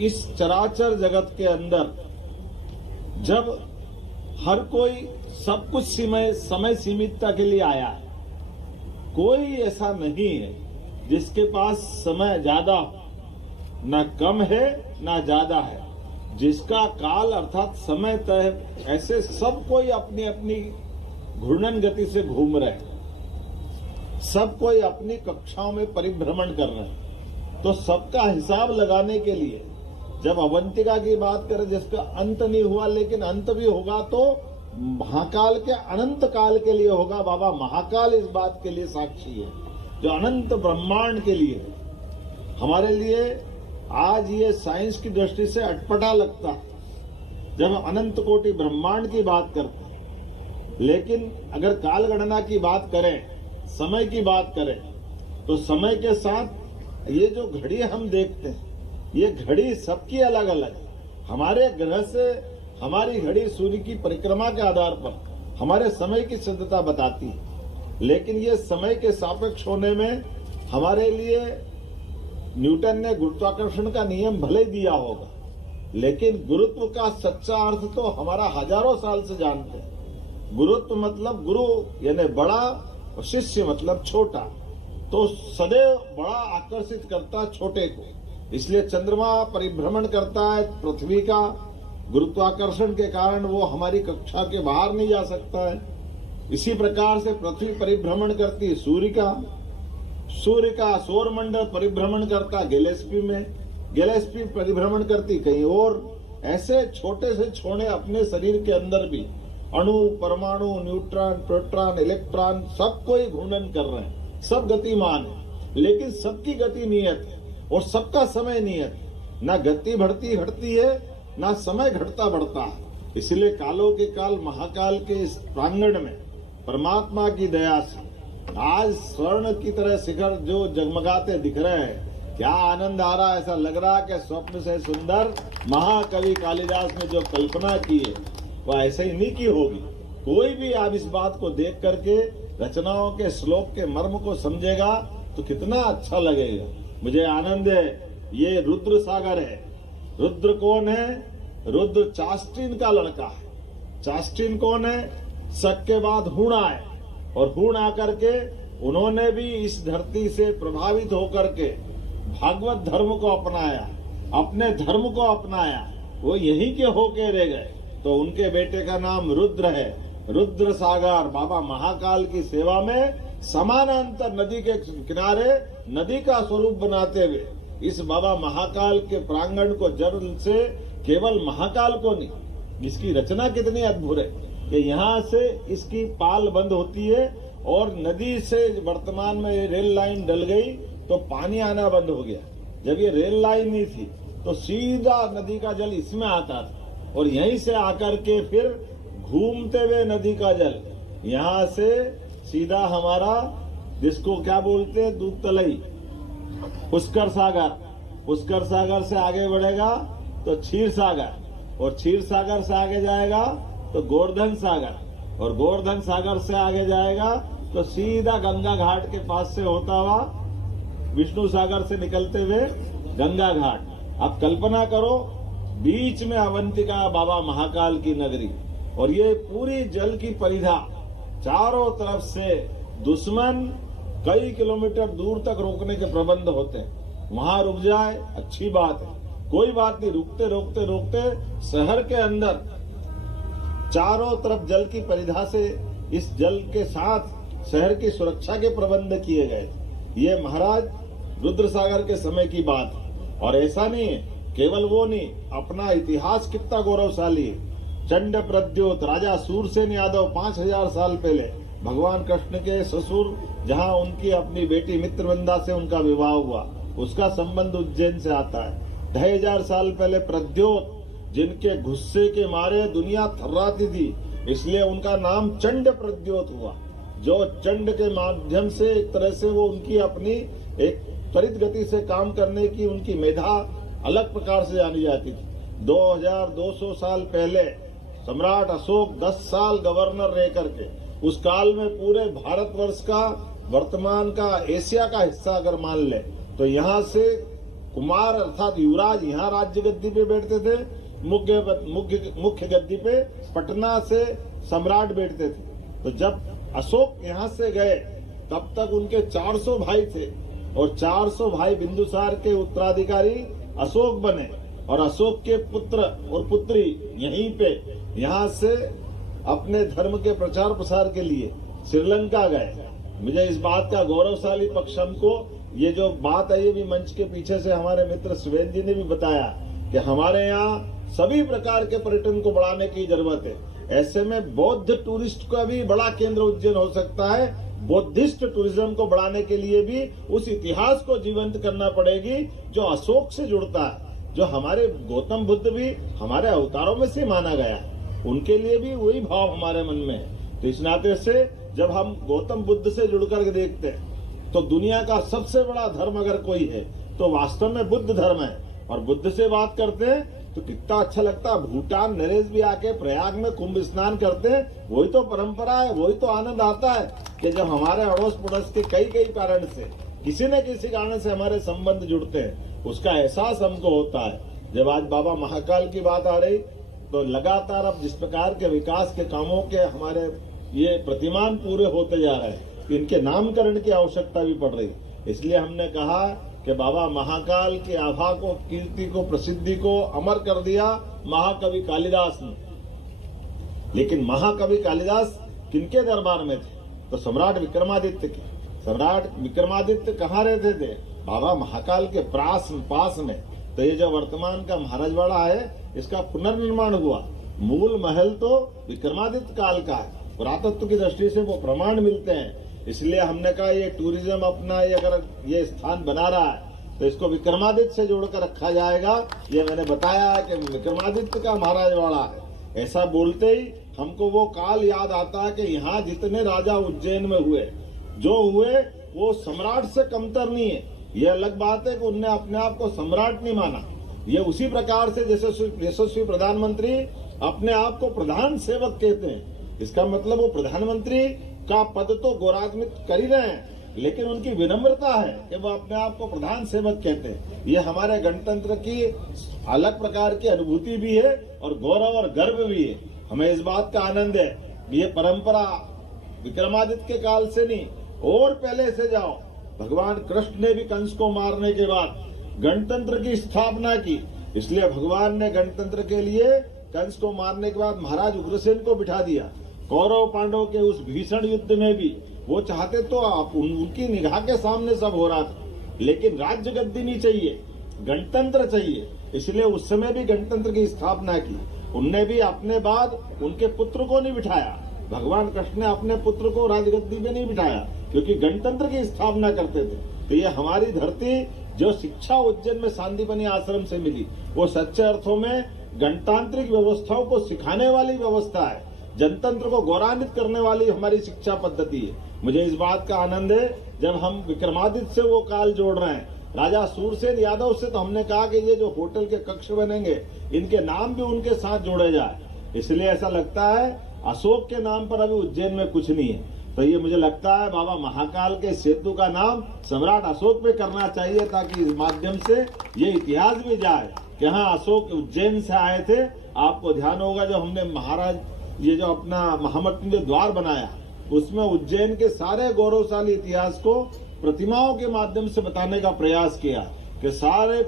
इस चराचर जगत के अंदर जब हर कोई सब कुछ समय सीमितता के लिए आया है, कोई ऐसा नहीं है जिसके पास समय ज्यादा हो, न कम है न ज्यादा है। जिसका काल अर्थात समय तय है, ऐसे सब कोई अपनी अपनी घूर्णन गति से घूम रहे हैं, सब कोई अपनी कक्षाओं में परिभ्रमण कर रहे हैं। तो सबका हिसाब लगाने के लिए जब अवंतिका की बात करें जिसका अंत नहीं हुआ लेकिन अंत भी होगा तो महाकाल के अनंत काल के लिए होगा। बाबा महाकाल इस बात के लिए साक्षी है, जो अनंत ब्रह्मांड के लिए है। हमारे लिए आज ये साइंस की दृष्टि से अटपटा लगता है जब हम अनंत कोटि ब्रह्मांड की बात करते हैं, लेकिन अगर काल गणना की बात करें, समय की बात करें, तो समय के साथ ये जो घड़ी हम देखते हैं, ये घड़ी सबकी अलग अलग है। हमारे ग्रह से हमारी घड़ी सूर्य की परिक्रमा के आधार पर हमारे समय की सिद्धता बताती है, लेकिन ये समय के सापेक्ष होने में हमारे लिए न्यूटन ने गुरुत्वाकर्षण का नियम भले ही दिया होगा, लेकिन गुरुत्व का सच्चा अर्थ तो हमारा हजारों साल से जानते हैं। गुरुत्व मतलब गुरु यानी बड़ा और शिष्य मतलब छोटा, तो सदैव बड़ा आकर्षित करता छोटे को। इसलिए चंद्रमा परिभ्रमण करता है पृथ्वी का, गुरुत्वाकर्षण के कारण वो हमारी कक्षा के बाहर नहीं जा सकता है। इसी प्रकार से पृथ्वी परिभ्रमण करती है सूर्य का सौर मंडल परिभ्रमण करता गैलेक्सी में, गैलेक्सी परिभ्रमण करती कहीं और। ऐसे छोटे से छोटे अपने शरीर के अंदर भी अणु, परमाणु, न्यूट्रॉन, प्रोटॉन, इलेक्ट्रॉन सब कोई घूर्णन कर रहे हैं, सब गतिमान है, लेकिन सबकी गति नियत है और सबका समय नियत है। न गति बढ़ती घटती है, न समय घटता बढ़ता है। इसलिए कालों के काल महाकाल के इस प्रांगण में परमात्मा की दया से आज स्वर्ण की तरह शिखर जो जगमगाते दिख रहे हैं, क्या आनंद आ रहा है। ऐसा लग रहा है कि स्वप्न से सुंदर महाकवि कालिदास ने जो कल्पना की है वह ऐसे ही नहीं की होगी। कोई भी आप इस बात को देख करके रचनाओं के श्लोक के मर्म को समझेगा तो कितना अच्छा लगेगा। मुझे आनंद है। ये रुद्र सागर है। रुद्र कौन है? रुद्र चास्टिन का लड़का है। चास्टिन कौन है? शक के बाद हुण आए, और हुण आकर के उन्होंने भी इस धरती से प्रभावित होकर के भागवत धर्म को अपनाया, अपने धर्म को अपनाया, वो यहीं के होके रह गए। तो उनके बेटे का नाम रुद्र है। रुद्र सागर बाबा महाकाल की सेवा में समानांतर नदी के किनारे नदी का स्वरूप बनाते हुए इस बाबा महाकाल के प्रांगण को जल से केवल महाकाल को नहीं, इसकी रचना कितनी अद्भुत है कि यहाँ से इसकी पाल बंद होती है और नदी से वर्तमान में रेल लाइन डल गई तो पानी आना बंद हो गया। जब ये रेल लाइन नहीं थी तो सीधा नदी का जल इसमें आता था और यहीं से आकर के फिर घूमते हुए नदी का जल यहाँ से सीधा हमारा जिसको क्या बोलते हैं दूध तलई पुष्कर सागर से आगे बढ़ेगा तो क्षीर सागर, और क्षीर सागर से आगे जाएगा तो गोवर्धन सागर, और गोवर्धन सागर से आगे जाएगा तो सीधा गंगा घाट के पास से होता हुआ विष्णु सागर से निकलते हुए गंगा घाट। अब कल्पना करो बीच में अवंतिका बाबा महाकाल की नगरी, और ये पूरी जल की परिधा, चारों तरफ से दुश्मन कई किलोमीटर दूर तक रोकने के प्रबंध होते हैं। वहां रुक जाए अच्छी बात है, कोई बात नहीं। रुकते शहर के अंदर चारों तरफ जल की परिधा से इस जल के साथ शहर की सुरक्षा के प्रबंध किए गए। ये महाराज रुद्र सागर के समय की बात है। और ऐसा नहीं है, केवल वो नहीं, अपना इतिहास कितना गौरवशाली है। चंड प्रद्योत राजा सूरसेन यादव 5000 साल पहले भगवान कृष्ण के ससुर, जहां उनकी अपनी बेटी मित्रवृंदा से उनका विवाह हुआ, उसका संबंध उज्जैन से आता है। 2500 साल पहले प्रद्योत, जिनके गुस्से के मारे दुनिया थर्राती थी, इसलिए उनका नाम चंड प्रद्योत हुआ। जो चंड के माध्यम से एक तरह से वो उनकी अपनी एक त्वरित गति से काम करने की उनकी मेधा अलग प्रकार से जानी जाती थी। 2200 साल पहले सम्राट अशोक 10 साल गवर्नर रह करके उस काल में पूरे भारतवर्ष का वर्तमान का एशिया का हिस्सा अगर मान ले तो यहाँ से कुमार अर्थात युवराज यहाँ राज्य गद्दी पे बैठते थे, मुख्य गद्दी पे पटना से सम्राट बैठते थे। तो जब अशोक यहाँ से गए तब तक उनके 400 भाई थे और 400 भाई बिंदुसार के उत्तराधिकारी अशोक बने और अशोक के पुत्र और पुत्री यहीं पे यहाँ से अपने धर्म के प्रचार प्रसार के लिए श्रीलंका गए। मुझे इस बात का गौरवशाली पक्ष हमको ये जो बात है ये भी मंच के पीछे से हमारे मित्र सुवेन जी ने भी बताया कि हमारे यहाँ सभी प्रकार के पर्यटन को बढ़ाने की जरूरत है। ऐसे में बौद्ध टूरिस्ट का भी बड़ा केंद्र उज्जैन हो सकता है। बौद्धिस्ट टूरिज्म को बढ़ाने के लिए भी उस इतिहास को जीवंत करना पड़ेगी जो अशोक से जुड़ता है, जो हमारे गौतम बुद्ध भी हमारे अवतारों में से माना गया है, उनके लिए भी वही भाव हमारे मन में है। तो इस नाते से जब हम गौतम बुद्ध से जुड़कर देखते हैं तो दुनिया का सबसे बड़ा धर्म अगर कोई है तो वास्तव में बुद्ध धर्म है। और बुद्ध से बात करते हैं तो कितना अच्छा लगता है। भूटान नरेश भी आके प्रयाग में कुंभ स्नान करते हैं, वही तो परंपरा है, वही तो आनंद आता है कि जब हमारे अड़ोस पड़ोस के कई कारण से किसी न किसी कारण से हमारे संबंध जुड़ते हैं, उसका एहसास हमको होता है। जब आज बाबा महाकाल की बात आ रही तो लगातार अब जिस प्रकार के विकास के कामों के हमारे ये प्रतिमान पूरे होते जा रहे हैं, इनके नामकरण की आवश्यकता भी पड़ रही। इसलिए हमने कहा कि बाबा महाकाल की आभा को, कीर्ति को, प्रसिद्धि को अमर कर दिया महाकवि कालिदास ने। लेकिन महाकवि कालिदास किनके दरबार में थे? तो सम्राट विक्रमादित्य के। सम्राट विक्रमादित्य कहाँ रहते थे? बाबा महाकाल के पास में। तो ये जो वर्तमान का महाराजवाड़ा है इसका पुनर्निर्माण हुआ। मूल महल तो विक्रमादित्य काल का है, पुरातत्व की दृष्टि से वो प्रमाण मिलते हैं। इसलिए हमने कहा ये टूरिज्म अपना ये अगर ये स्थान बना रहा है तो इसको विक्रमादित्य से जोड़कर रखा जाएगा। ये मैंने बताया है कि विक्रमादित्य का महाराजवाड़ा है। ऐसा बोलते ही हमको वो काल याद आता है कि यहाँ जितने राजा उज्जैन में हुए, जो हुए वो सम्राट से कमतर नहीं है। ये अलग बात है कि उनने अपने आप को सम्राट नहीं माना। ये उसी प्रकार से जैसे यशस्वी प्रधानमंत्री अपने आप को प्रधान सेवक कहते हैं। इसका मतलब वो प्रधानमंत्री का पद तो गौरवान्वित कर ही रहे हैं, लेकिन उनकी विनम्रता है कि वो अपने आप को प्रधान सेवक कहते हैं। ये हमारे गणतंत्र की अलग प्रकार की अनुभूति भी है और गौरव और गर्व भी है। हमें इस बात का आनंद है। ये परंपरा विक्रमादित्य के काल से नहीं और पहले से जाओ। भगवान कृष्ण ने भी कंस को मारने के बाद गणतंत्र की स्थापना की। इसलिए भगवान ने गणतंत्र के लिए कंस को मारने के बाद महाराज उग्रसेन को बिठा दिया। कौरव पांडव के उस भीषण युद्ध में भी वो चाहते तो आप उनकी निगाह के सामने सब हो रहा था, लेकिन राज्य गद्दी नहीं चाहिए, गणतंत्र चाहिए। इसलिए उस समय भी गणतंत्र की स्थापना की। उनने भी अपने बाद उनके पुत्र को नहीं बिठाया। भगवान कृष्ण ने अपने पुत्र को राजगद्दी पे नहीं बिठाया क्योंकि गणतंत्र की स्थापना करते थे। तो ये हमारी धरती जो शिक्षा उज्जैन में सांदीपनि आश्रम से मिली वो सच्चे अर्थों में गणतांत्रिक व्यवस्थाओं को सिखाने वाली व्यवस्था है। जनतंत्र को गौरवान्वित करने वाली हमारी शिक्षा पद्धति है। मुझे इस बात का आनंद है जब हम विक्रमादित्य से वो काल जोड़ रहे हैं। राजा सूरसेन यादव से तो हमने कहा कि ये जो होटल के कक्ष बनेंगे इनके नाम भी उनके साथ जोड़े जाए। इसलिए ऐसा लगता है अशोक के नाम पर अभी उज्जैन में कुछ नहीं है। तो ये मुझे लगता है बाबा महाकाल के सेतु का नाम सम्राट अशोक पे करना चाहिए ताकि इस माध्यम से ये इतिहास भी जाए कि हाँ अशोक उज्जैन से आए थे। आपको ध्यान होगा जो हमने महाराज ये जो अपना महामठ जो द्वार बनाया उसमें उज्जैन के सारे गौरवशाली इतिहास को प्रतिमाओं के माध्यम से बताने का प्रयास किया कि सारे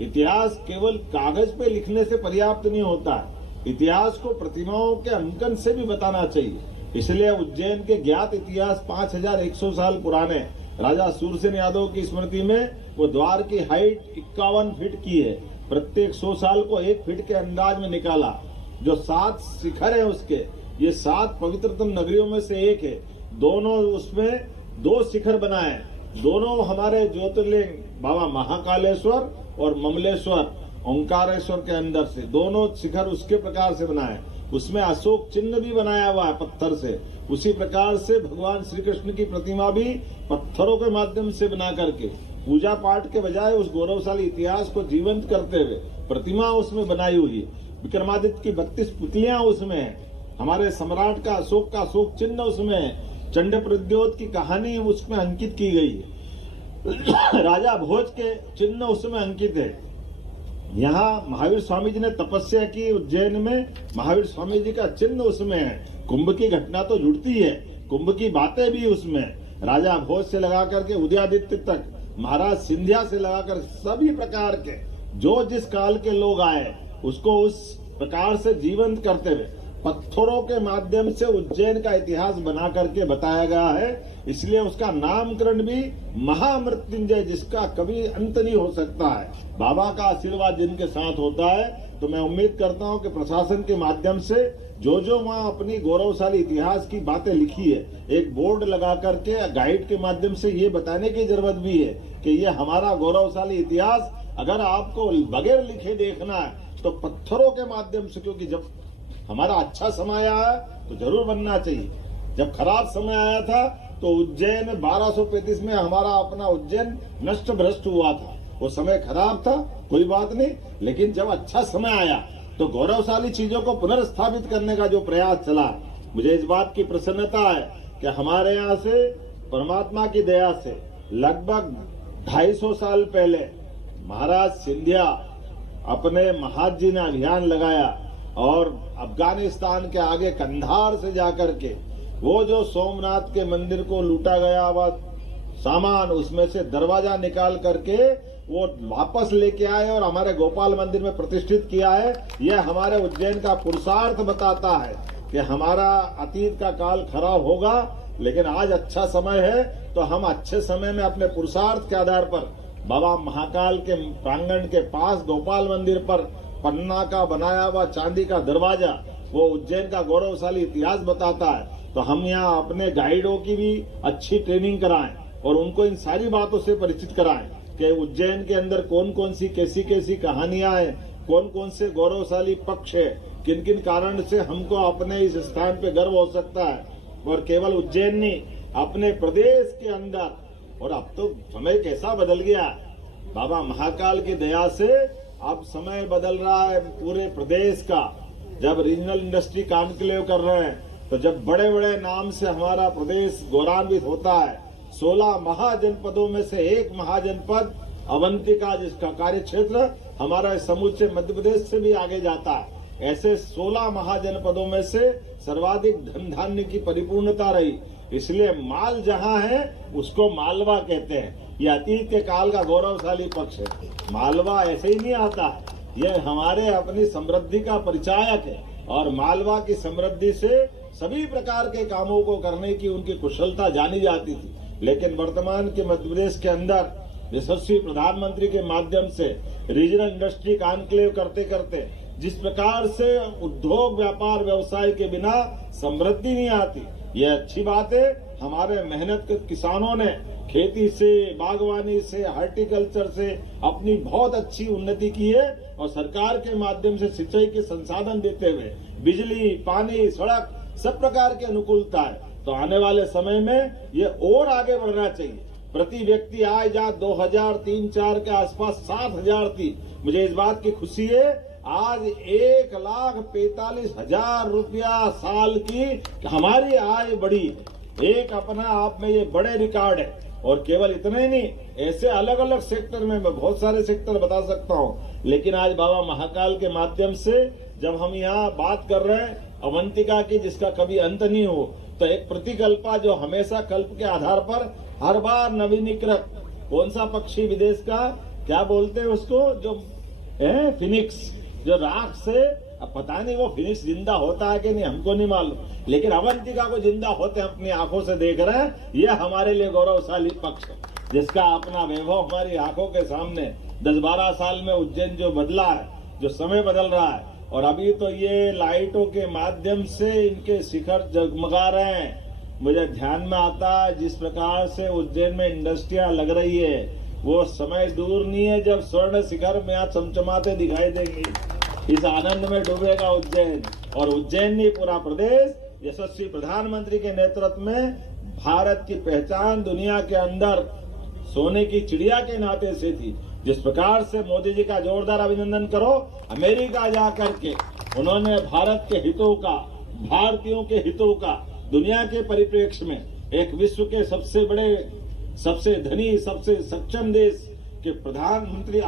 इतिहास केवल कागज पे लिखने से पर्याप्त नहीं होता है, इतिहास को प्रतिमाओं के अंकन से भी बताना चाहिए। इसलिए उज्जैन के ज्ञात इतिहास 5100 साल पुराने राजा सूरसेन यादव की स्मृति में वो द्वार की हाइट 51 फीट की है। प्रत्येक 100 साल को 1 फीट के अंदाज में निकाला। जो 7 शिखर है उसके, ये 7 पवित्रतम नगरियों में से एक है। दोनों उसमें 2 शिखर बनाए, दोनों हमारे ज्योतिर्लिंग बाबा महाकालेश्वर और ममलेश्वर ओंकारेश्वर के अंदर से दोनों शिखर उसके प्रकार से बनाए। उसमें अशोक चिन्ह भी बनाया हुआ है पत्थर से। उसी प्रकार से भगवान श्री कृष्ण की प्रतिमा भी पत्थरों के माध्यम से बना करके पूजा पाठ के बजाय उस गौरवशाली इतिहास को जीवंत करते हुए प्रतिमा उसमें बनाई हुई है। विक्रमादित्य की 32 पुतलियां उसमें है। हमारे सम्राट का अशोक चिन्ह उसमें है। चंड प्रद्योत की कहानी उसमें अंकित की गई है। राजा भोज के चिन्ह उसमें अंकित है। यहाँ महावीर स्वामी जी ने तपस्या की उज्जैन में, महावीर स्वामी जी का चिन्ह उसमें है। कुंभ की घटना तो जुड़ती है, कुंभ की बातें भी उसमें, राजा भोज से लगा करके उदयादित्य तक, महाराज सिंधिया से लगाकर सभी प्रकार के जो जिस काल के लोग आए उसको उस प्रकार से जीवंत करते हुए पत्थरों के माध्यम से उज्जैन का इतिहास बना करके बताया गया है। इसलिए उसका नामकरण भी महामृत्युंजय, जिसका कभी अंत नहीं हो सकता है। बाबा का आशीर्वाद जिनके साथ होता है, तो मैं उम्मीद करता हूं कि प्रशासन के माध्यम से जो जो वहाँ अपनी गौरवशाली इतिहास की बातें लिखी है, एक बोर्ड लगा करके गाइड के माध्यम से ये बताने की जरूरत भी है कि ये हमारा गौरवशाली इतिहास अगर आपको बगैर लिखे देखना है तो पत्थरों के माध्यम से, क्योंकि जब हमारा अच्छा समय आया तो जरूर बनना चाहिए। जब खराब समय आया था तो उज्जैन 1235 में हमारा अपना उज्जैन नष्ट भ्रष्ट हुआ था। वो समय खराब था, कोई बात नहीं, लेकिन जब अच्छा समय आया तो गौरवशाली चीजों को पुनर्स्थापित करने का जो प्रयास चला, मुझे इस बात की प्रसन्नता है कि हमारे यहाँ से परमात्मा की दया से लगभग 250 साल पहले महाराज सिंधिया अपने महाजी ने अभियान लगाया और अफगानिस्तान के आगे कंधार से जाकर के वो जो सोमनाथ के मंदिर को लूटा गया वह सामान, उसमें से दरवाजा निकाल करके वो वापस लेके आए और हमारे गोपाल मंदिर में प्रतिष्ठित किया है। यह हमारे उज्जैन का पुरुषार्थ बताता है कि हमारा अतीत का काल खराब होगा, लेकिन आज अच्छा समय है, तो हम अच्छे समय में अपने पुरुषार्थ के आधार पर बाबा महाकाल के प्रांगण के पास गोपाल मंदिर पर पन्ना का बनाया हुआ चांदी का दरवाजा, वो उज्जैन का गौरवशाली इतिहास बताता है। तो हम यहाँ अपने गाइडों की भी अच्छी ट्रेनिंग कराएं और उनको इन सारी बातों से परिचित कराएं कि उज्जैन के अंदर कौन कौन सी कैसी कैसी कहानियां हैं, कौन कौन से गौरवशाली पक्ष है, किन किन कारण से हमको अपने इस स्थान पे गर्व हो सकता है। और केवल उज्जैन नहीं, अपने प्रदेश के अंदर, और अब तो समय कैसा बदल गया, बाबा महाकाल की दया से अब समय बदल रहा है पूरे प्रदेश का। जब रीजनल इंडस्ट्री कॉन्क्लेव कर रहे हैं, तो जब बड़े बड़े नाम से हमारा प्रदेश गौरवान्वित होता है, 16 महाजनपदों में से एक महाजनपद अवंतिका, जिसका कार्य क्षेत्र हमारा समूचे मध्य प्रदेश से भी आगे जाता है, ऐसे 16 महाजनपदों में से सर्वाधिक धन धान्य की परिपूर्णता रही। इसलिए माल जहां है उसको मालवा कहते हैं। ये अतीत के काल का गौरवशाली पक्ष है। मालवा ऐसे ही नहीं आता, ये हमारे अपनी समृद्धि का परिचायक है और मालवा की समृद्धि से सभी प्रकार के कामों को करने की उनकी कुशलता जानी जाती थी। लेकिन वर्तमान के मध्य प्रदेश के अंदर यशस्वी प्रधानमंत्री के माध्यम से रीजनल इंडस्ट्री कॉन्क्लेव करते करते जिस प्रकार से उद्योग व्यापार व्यवसाय के बिना समृद्धि नहीं आती, यह अच्छी बात है। हमारे मेहनत के किसानों ने खेती से, बागवानी से, हॉर्टिकल्चर से अपनी बहुत अच्छी उन्नति की है और सरकार के माध्यम से सिंचाई के संसाधन देते हुए बिजली, पानी, सड़क सब प्रकार की अनुकूलता है। तो आने वाले समय में ये और आगे बढ़ना चाहिए। प्रति व्यक्ति आय जा 2003-4 के आसपास 7,000 थी। मुझे इस बात की खुशी है आज 1,45,000 रुपया साल की हमारी आय बढ़ी। एक अपना आप में ये बड़े रिकॉर्ड है। और केवल इतना ही नहीं, ऐसे अलग अलग सेक्टर में मैं बहुत सारे सेक्टर बता सकता हूँ, लेकिन आज बाबा महाकाल के माध्यम से जब हम यहाँ बात कर रहे हैं अवंतिका की, जिसका कभी अंत नहीं हो, तो एक प्रतिकल्पा जो हमेशा कल्प के आधार पर हर बार नवीनीकृत, कौन सा पक्षी विदेश का क्या बोलते हैं उसको, जो है फिनिक्स, जो राख से, अब पता नहीं वो फिनिक्स जिंदा होता है कि नहीं, हमको नहीं मालूम, लेकिन अवंतिका को जिंदा होते अपनी आंखों से देख रहे हैं। यह हमारे लिए गौरवशाली पक्ष है, जिसका अपना वैभव हमारी आंखों के सामने 10-12 साल में उज्जैन जो बदला है, जो समय बदल रहा है। और अभी तो ये लाइटों के माध्यम से इनके शिखर जगमगा रहे हैं। मुझे ध्यान में आता है जिस प्रकार से उज्जैन में इंडस्ट्रियां लग रही है, वो समय दूर नहीं है जब स्वर्ण शिखर में आज चमचमाते दिखाई देंगी। इस आनंद में डूबेगा उज्जैन, और उज्जैन नहीं पूरा प्रदेश यशस्वी प्रधानमंत्री के नेतृत्व में भारत की पहचान दुनिया के अंदर सोने की चिड़िया के नाते से थी। जिस प्रकार से मोदी जी का जोरदार अभिनंदन करो, अमेरिका जाकर के उन्होंने भारत के हितों का, भारतीयों के हितों का दुनिया के परिप्रेक्ष्य में एक विश्व के सबसे बड़े सबसे धनी, सबसे सक्षम देश के प्रधानमंत्री,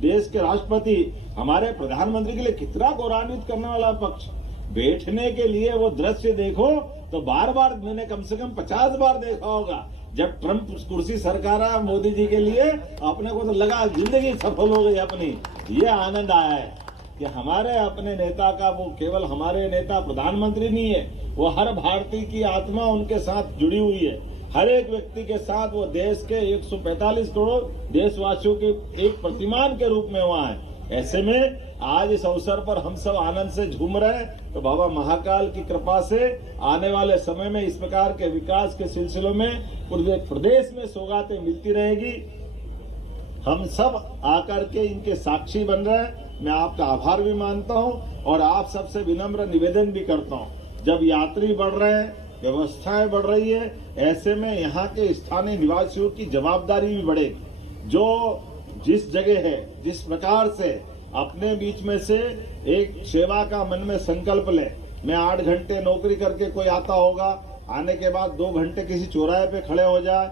देश के राष्ट्रपति, हमारे प्रधानमंत्री के लिए कितना गौरवान्वित करने वाला पक्ष। बैठने के लिए वो दृश्य देखो तो बार बार मैंने कम से कम 50 बार देखा होगा। जब ट्रंप कुर्सी सरकारा मोदी जी के लिए, अपने को तो लगा जिंदगी सफल हो गई अपनी। ये आनंद आया है कि हमारे अपने नेता का, वो केवल हमारे नेता प्रधानमंत्री नहीं है, वो हर भारतीय की आत्मा उनके साथ जुड़ी हुई है। हर एक व्यक्ति के साथ वो देश के 145 करोड़ देशवासियों के एक प्रतिमान के रूप में वहां है। ऐसे में आज इस अवसर पर हम सब आनंद से झूम रहे हैं। तो बाबा महाकाल की कृपा से आने वाले समय में इस प्रकार के विकास के सिलसिलों में पूरे प्रदेश में सौगातें मिलती रहेगी। हम सब आकर के इनके साक्षी बन रहे हैं। मैं आपका आभार भी मानता हूं और आप सबसे विनम्र निवेदन भी करता हूं। जब यात्री बढ़ रहे हैं, व्यवस्थाएं बढ़ रही है, ऐसे में यहाँ के स्थानीय निवासियों की जवाबदारी भी बढ़ेगी। जो जिस जगह है, जिस प्रकार से अपने बीच में से एक सेवा का मन में संकल्प ले, मैं 8 घंटे नौकरी करके कोई आता होगा, आने के बाद 2 घंटे किसी चौराहे पे खड़े हो जाए,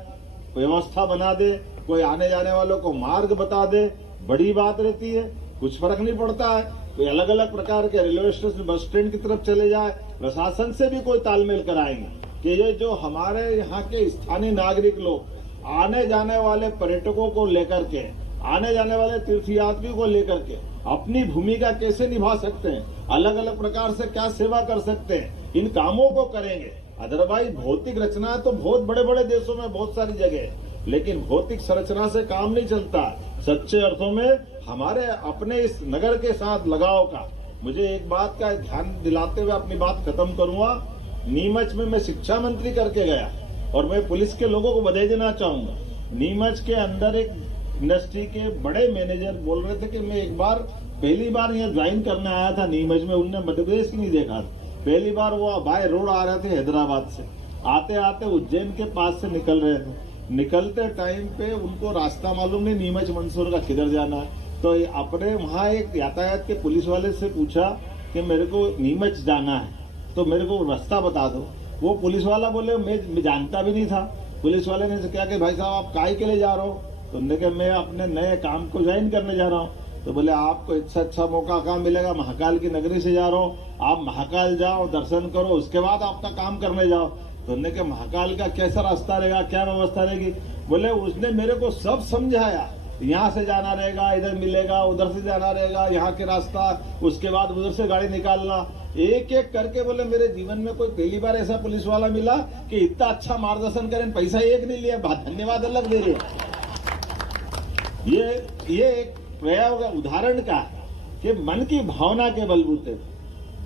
व्यवस्था बना दे, कोई आने जाने वालों को मार्ग बता दे, बड़ी बात रहती है। कुछ फर्क नहीं पड़ता है, कोई अलग अलग प्रकार के रेलवे स्टेशन, बस स्टैंड की तरफ चले जाए, प्रशासन से भी कोई तालमेल कराएंगे कि ये जो हमारे यहाँ के स्थानीय नागरिक लोग आने जाने वाले पर्यटकों को लेकर के, आने जाने वाले तीर्थयात्रियों को लेकर के अपनी भूमिका कैसे निभा सकते हैं, अलग अलग प्रकार से क्या सेवा कर सकते हैं, इन कामों को करेंगे। अदरवाइज भौतिक रचना तो बहुत बड़े बड़े देशों में बहुत सारी जगह है, लेकिन भौतिक संरचना से काम नहीं चलता। सच्चे अर्थों में हमारे अपने इस नगर के साथ लगाव का, मुझे एक बात का ध्यान दिलाते हुए अपनी बात खत्म करूंगा। नीमच में मैं शिक्षा मंत्री करके गया और मैं पुलिस के लोगों को बधाई देना चाहूंगा। नीमच के अंदर एक इंडस्ट्री के बड़े मैनेजर बोल रहे थे कि मैं एक बार पहली बार यहाँ ज्वाइन करने आया था नीमच में, उनने मध्य प्रदेश की नहीं देखा था। पहली बार वो बाय रोड आ रहे थे हैदराबाद से, आते आते उज्जैन के पास से निकल रहे थे। निकलते टाइम पे उनको रास्ता मालूम नहीं नीमच मंदसौर का किधर जाना है। तो अपने वहाँ एक यातायात के पुलिस वाले से पूछा कि मेरे को नीमच जाना है, तो मेरे को रास्ता बता दो। वो पुलिस वाला बोले मैं जानता भी नहीं था। पुलिस वाले ने क्या कि भाई साहब आप काय के लिए जा रहे हो? तो उन्होंने कहा मैं अपने नए काम को ज्वाइन करने जा रहा हूँ। तो बोले आपको इससे अच्छा मौका कहाँ मिलेगा, महाकाल की नगरी से जा रहा हूँ, आप महाकाल जाओ, दर्शन करो, उसके बाद आपका काम करने जाओ। तो उन्होंने कहा महाकाल का कैसा रास्ता रहेगा, क्या व्यवस्था रहेगी? बोले उसने मेरे को सब समझाया, यहाँ से जाना रहेगा, इधर मिलेगा, उधर से जाना रहेगा, यहाँ के रास्ता, उसके बाद उधर से गाड़ी निकालना, एक एक करके। बोले मेरे जीवन में कोई पहली बार ऐसा पुलिस वाला मिला कि इतना अच्छा मार्गदर्शन करें, पैसा एक नहीं लिया, धन्यवाद अलग दे रहे। ये एक प्रयोग उदाहरण का है कि मन की भावना के बलबूते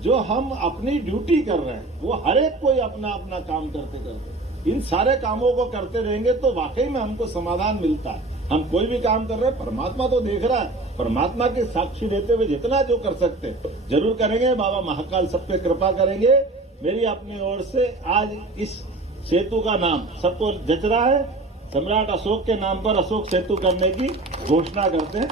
जो हम अपनी ड्यूटी कर रहे हैं, वो हर एक कोई अपना अपना काम करते करते इन सारे कामों को करते रहेंगे तो वाकई में हमको समाधान मिलता है। हम कोई भी काम कर रहे हैं, परमात्मा तो देख रहा है, परमात्मा के साक्षी देते हुए जितना जो कर सकते जरूर करेंगे। बाबा महाकाल सब पे कृपा करेंगे। मेरी अपनी ओर से आज इस सेतु का नाम सबको जच रहा है, सम्राट अशोक के नाम पर अशोक सेतु करने की घोषणा करते हैं।